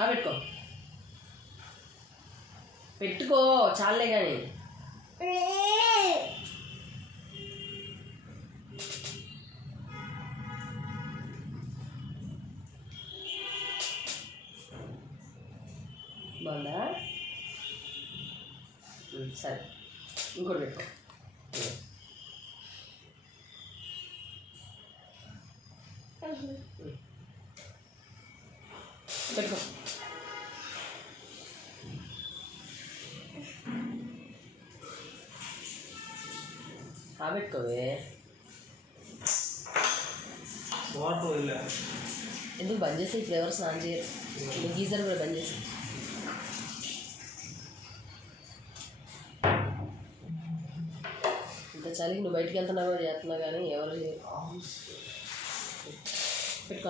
పెట్టుకో పెట్టుకో చాలే కానీ బాగుందా సరే ఇంకోటి పెట్టుకో పెట్టుకో పెట్టుకోవే ఎందుకు బంద్ చేసి ఫ్లేవర్స్ ఆన్ చేయరు గీజర్ కూడా బంద్ చేసి ఇంత చలికి నువ్వు బయటికి వెళ్తున్నావో చేస్తున్నావు కానీ ఎవరు పెట్టుకో